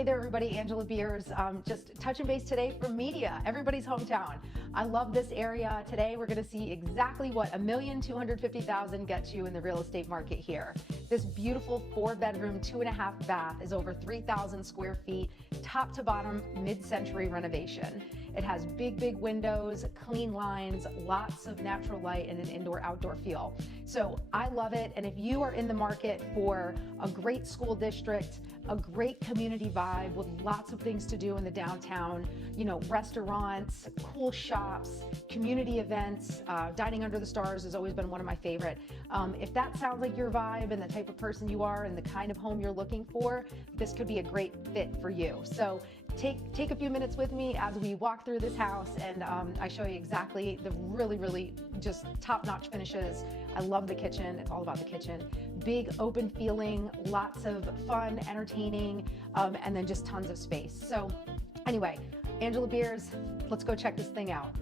Hey there everybody, Angela Beers. Just touching base today from media, everybody's hometown. I love this area. Today we're gonna see exactly what $1,250,000 gets you in the real estate market here. This beautiful 4-bedroom, 2.5 bath is over 3,000 square feet, top to bottom, mid-century renovation. It has big windows, clean lines, lots of natural light, and an indoor-outdoor feel. So I love it, and if you are in the market for a great school district, a great community vibe with lots of things to do in the downtown, you know, restaurants, cool shops, community events, dining under the stars has always been one of my favorite. If that sounds like your vibe and the type of person you are and the kind of home you're looking for, this could be a great fit for you. So take a few minutes with me as we walk through this house, and I show you exactly the really just top-notch finishes. I love the kitchen. It's all about the kitchen. Big open feeling, lots of fun, entertaining, and then just tons of space. So anyway, Angela Beers, let's go check this thing out.